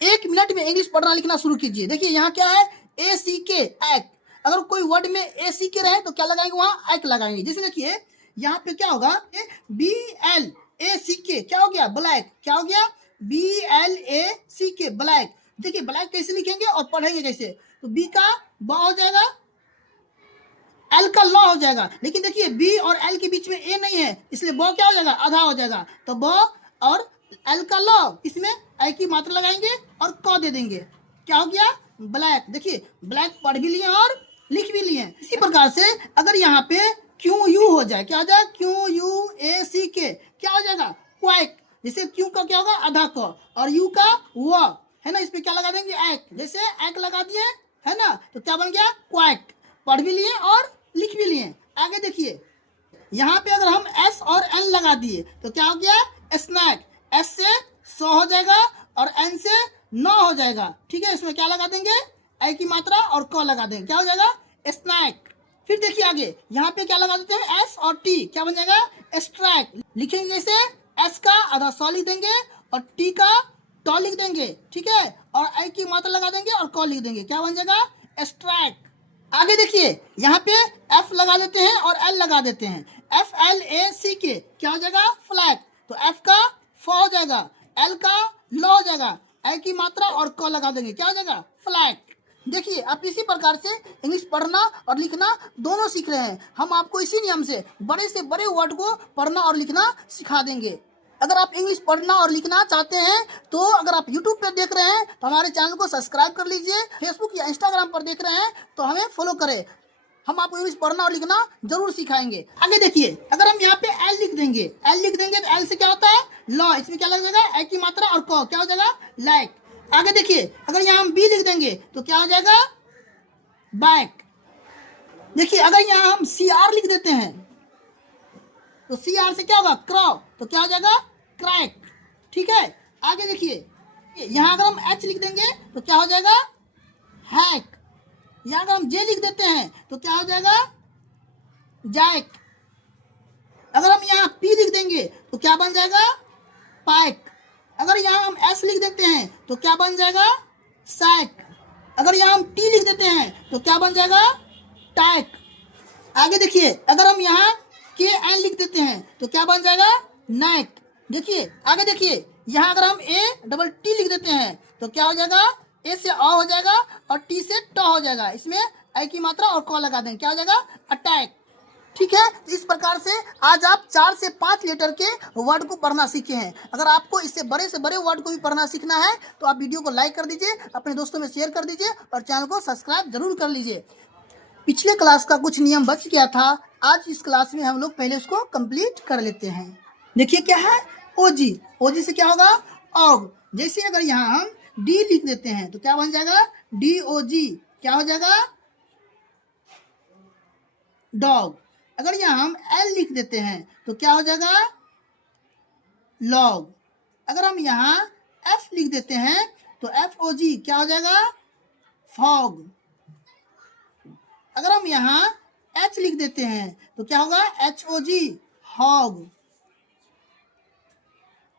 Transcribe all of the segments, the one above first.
1 minute में English पढ़ना लिखना शुरू कीजिए। देखिए यहाँ क्या है, ACK एक। अगर कोई वर्ड में ACK रहे तो क्या लगाएंगे, वहां एक लगाएंगे। जैसे देखिए यहाँ पे क्या होगा, BLACK क्या हो गया, ब्लैक। क्या हो गया, BLACK ब्लैक। देखिए ब्लैक कैसे लिखेंगे और पढ़ेंगे कैसे, तो बी का ब हो जाएगा, एल का लॉ हो जाएगा। लेकिन देखिए बी और एल के बीच में ए नहीं है, इसलिए ब क्या हो जाएगा, आधा हो जाएगा। तो ब और एल का लॉ, इसमें ए की मात्रा लगाएंगे और क दे देंगे। क्या हो गया, ब्लैक। देखिए ब्लैक पढ़ भी लिए और लिख भी लिए। इसी प्रकार से अगर यहाँ पे क्यू यू हो जाए, क्या हो जाए, QUACK, क्या हो जाएगा, क्वैक। जैसे क्यू का क्या होगा, आधा क, और यू का व है ना, इस पे क्या लगा देंगे, एक। जैसे एक लगा दिए है ना, तो क्या बन गया, क्वैक। पढ़ भी लिए और लिख भी लिए। आगे देखिए यहाँ पे अगर हम एस और एन लगा दिए तो क्या हो गया, स्नैक। एस से 100 हो जाएगा और एन से 9 हो जाएगा। ठीक है, इसमें क्या लगा देंगे, ए की मात्रा और क लगा देंगे, क्या हो जाएगा, स्नैक। फिर देखिए आगे यहाँ पे क्या लगा देते हैं, एस और टी, क्या बन जाएगा, स्ट्रैक। लिखेंगे जैसे एस का आधा 100 लिख देंगे और टी का टॉ लिख देंगे। ठीक है, और ए की मात्रा लगा देंगे और क लिख देंगे, क्या बन जाएगा, स्ट्रैक। आगे देखिए यहाँ पे एफ लगा देते हैं और एल लगा देते हैं, FLACK, क्या हो जाएगा, फ्लैग। तो एफ का फ हो जाएगा, एल का ल हो जाएगा, ए की मात्रा और क लगा देंगे, क्या हो जाएगा, फ्लैग। देखिए आप इसी प्रकार से इंग्लिश पढ़ना और लिखना दोनों सीख रहे हैं। हम आपको इसी नियम से बड़े वर्ड को पढ़ना और लिखना सिखा देंगे। अगर आप इंग्लिश पढ़ना और लिखना चाहते हैं तो अगर आप यूट्यूब पर देख रहे हैं तो हमारे चैनल को सब्सक्राइब कर लीजिए। फेसबुक या इंस्टाग्राम पर देख रहे हैं तो हमें फॉलो करें। हम आपको इंग्लिश पढ़ना और लिखना जरूर सिखाएंगे। आगे देखिए अगर हम यहाँ पे एल लिख देंगे, तो एल से क्या होता है, लॉ। इसमें क्या लग जाएगा, ए की मात्रा और क, क्या हो जाएगा, लाइक। आगे देखिए अगर यहाँ हम बी लिख देंगे तो क्या हो जाएगा, बैक। देखिए अगर यहाँ हम CR लिख देते हैं तो CR से क्या होगा, क्रॉ, तो क्या हो जाएगा, क्रैक। ठीक है, आगे देखिए यहाँ अगर हम H लिख देंगे तो क्या हो जाएगा, हैक। यहाँ अगर हम J लिख देते हैं तो क्या हो जाएगा, जैक। अगर हम यहाँ P लिख देंगे तो क्या बन जाएगा, पैक। अगर यहाँ हम S लिख देते हैं तो क्या बन जाएगा, सैक। अगर यहाँ हम T लिख देते हैं तो क्या बन जाएगा, टैक। आगे देखिए अगर हम यहाँ KN लिख देते हैं तो क्या बन जाएगा, नैक। देखिए आगे देखिए यहाँ अगर हम ATT लिख देते हैं तो क्या हो जाएगा, ए से अ हो जाएगा और टी से ट हो जाएगा। इसमें ए की मात्रा और क लगा देंगे, क्या हो जाएगा, अटैक। ठीक है, तो इस प्रकार से आज आप 4 से 5 लेटर के वर्ड को पढ़ना सीखे हैं। अगर आपको इससे बड़े से बड़े वर्ड को भी पढ़ना सीखना है तो आप वीडियो को लाइक कर दीजिए, अपने दोस्तों में शेयर कर दीजिए और चैनल को सब्सक्राइब जरूर कर लीजिए। पिछले क्लास का कुछ नियम बच गया था, आज इस क्लास में हम लोग पहले उसको कंप्लीट कर लेते हैं। देखिए क्या है, ओजी। ओजी से क्या होगा, ऑग। जैसे अगर यहाँ हम डी लिख देते हैं तो क्या बन जाएगा, DOG, क्या हो जाएगा, डॉग। अगर यहाँ हम एल लिख देते हैं तो क्या हो जाएगा, लॉग। अगर हम यहाँ एफ लिख देते हैं तो FOG, क्या हो जाएगा, फॉग। अगर हम यहाँ H लिख देते हैं तो क्या होगा, HOG, हॉग।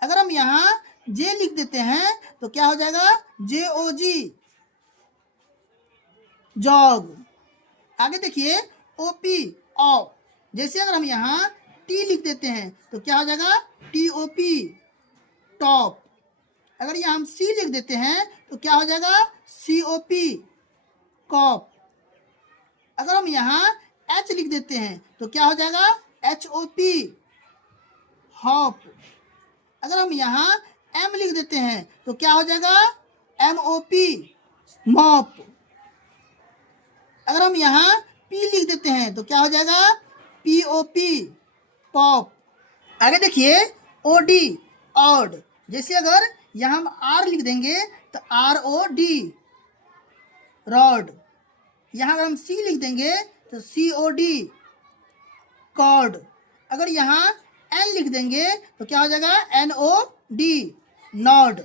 अगर हम यहाँ J लिख देते हैं तो क्या हो जाएगा, JOG, जॉग। आगे देखिए OP, ऑ। जैसे अगर हम यहाँ T लिख देते हैं तो क्या हो जाएगा, TOP, टॉप। अगर यहाँ हम C लिख देते हैं तो क्या हो जाएगा, COP, कॉप। अगर हम यहाँ H लिख देते हैं तो क्या हो जाएगा, HOP, हॉप। अगर हम यहाँ M लिख देते हैं तो क्या हो जाएगा, MOP, मॉप। अगर हम यहाँ P लिख देते हैं तो क्या हो जाएगा, POP, पॉप। आगे देखिए OD, ऑड। जैसे अगर यहाँ हम R लिख देंगे तो ROD, रॉड। यहाँ अगर हम C लिख देंगे तो COD, कॉर्ड। अगर यहाँ N लिख देंगे तो क्या हो जाएगा, NOD, नॉड।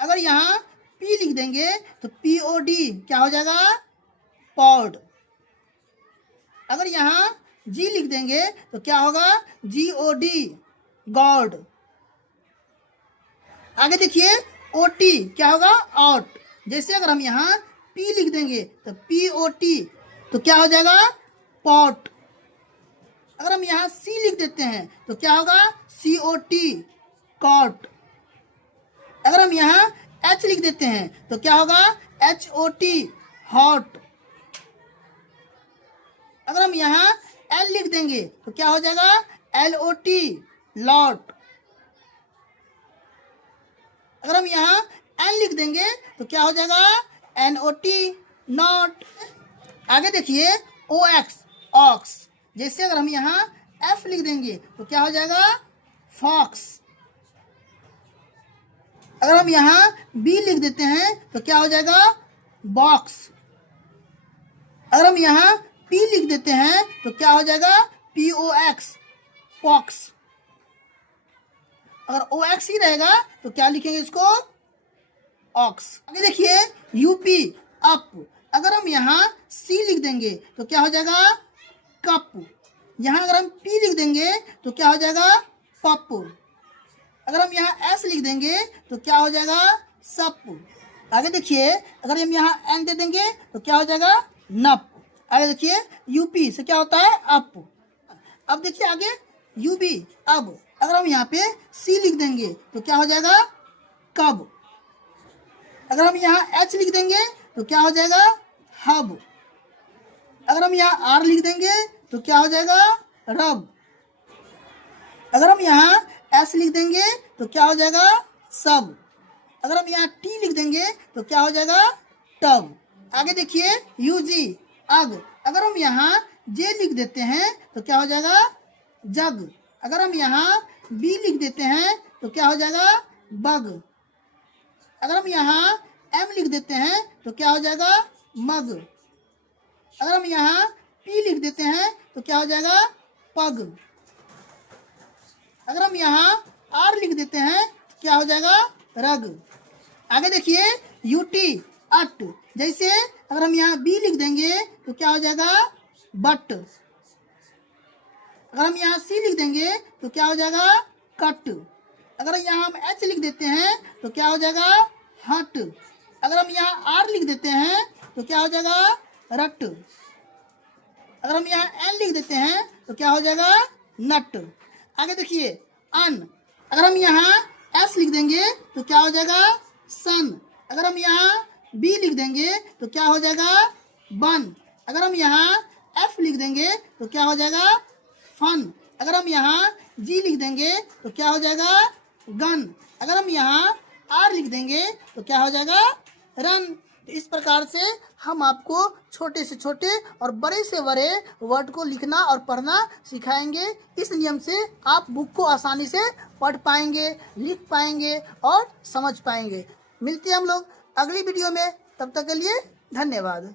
अगर यहाँ P लिख देंगे तो POD, क्या हो जाएगा, पॉड। अगर यहाँ G लिख देंगे तो क्या होगा, GOD, गॉड। आगे देखिए OT क्या होगा? आउट। जैसे अगर हम यहाँ P लिख देंगे तो POT तो क्या हो जाएगा? पॉट। अगर हम यहाँ C लिख देते हैं तो क्या होगा? COT cot. अगर हम यहाँ H लिख देते हैं तो क्या होगा? HOT hot. अगर हम यहाँ L लिख देंगे तो क्या हो जाएगा? LOT lot. अगर हम यहाँ N लिख देंगे तो क्या हो जाएगा? NOT not. आगे देखिए OX ऑक्स। जैसे अगर हम यहाँ F लिख देंगे तो क्या हो जाएगा? फॉक्स। अगर हम यहाँ B लिख देते हैं तो क्या हो जाएगा? बॉक्स। अगर हम यहाँ P लिख देते हैं तो क्या हो जाएगा? POX pox. अगर OX ही रहेगा तो क्या लिखेंगे इसको? ऑक्स। आगे देखिए UP अप। अगर हम यहाँ C लिख देंगे तो क्या हो जाएगा? कप। यहाँ अगर हम P लिख देंगे तो क्या हो जाएगा? पप। अगर हम यहाँ S लिख देंगे तो क्या हो जाएगा? सप। आगे देखिए अगर हम यहाँ N दे देंगे तो क्या हो जाएगा? नप। आगे देखिए UP से क्या होता है? अप। अब देखिए आगे UB अब। अगर हम यहाँ पे C लिख देंगे तो क्या हो जाएगा? कब। अगर हम यहाँ H लिख देंगे तो क्या हो जाएगा? हब। अगर हम यहाँ R लिख देंगे तो क्या हो जाएगा? रब। अगर हम यहाँ S लिख देंगे तो क्या हो जाएगा? सब। अगर हम यहाँ T लिख देंगे तो क्या हो जाएगा? टब। आगे देखिए UG अग। अगर हम यहाँ J लिख देते हैं तो क्या हो जाएगा? जग। अगर हम यहाँ B लिख देते हैं तो क्या हो जाएगा? बग। अगर हम यहाँ M लिख देते हैं तो क्या हो जाएगा? मग। अगर हम यहाँ P लिख देते हैं तो क्या हो जाएगा? पग। अगर हम यहाँ R लिख देते हैं तो क्या हो जाएगा? रग। आगे देखिए UT अट। जैसे अगर हम यहाँ B लिख देंगे तो क्या हो जाएगा? बट। अगर हम यहाँ C लिख देंगे तो क्या हो जाएगा? कट। अगर यहाँ हम H लिख देते हैं तो क्या हो जाएगा? हट। अगर हम यहाँ R लिख देते हैं तो क्या हो जाएगा? रट। अगर हम यहाँ N लिख देते हैं तो क्या हो जाएगा? नट। आगे देखिए अन। अगर हम यहाँ S लिख देंगे तो क्या हो जाएगा? सन। अगर हम यहाँ B लिख देंगे तो क्या हो जाएगा? बन। अगर हम यहाँ F लिख देंगे तो क्या हो जाएगा? फन। अगर हम यहाँ G लिख देंगे तो क्या हो जाएगा? गन। अगर हम यहाँ R लिख देंगे तो क्या हो जाएगा? रन। तो इस प्रकार से हम आपको छोटे से छोटे और बड़े से बड़े वर्ड को लिखना और पढ़ना सिखाएंगे। इस नियम से आप बुक को आसानी से पढ़ पाएंगे, लिख पाएंगे और समझ पाएंगे। मिलते हैं हम लोग अगली वीडियो में। तब तक के लिए धन्यवाद।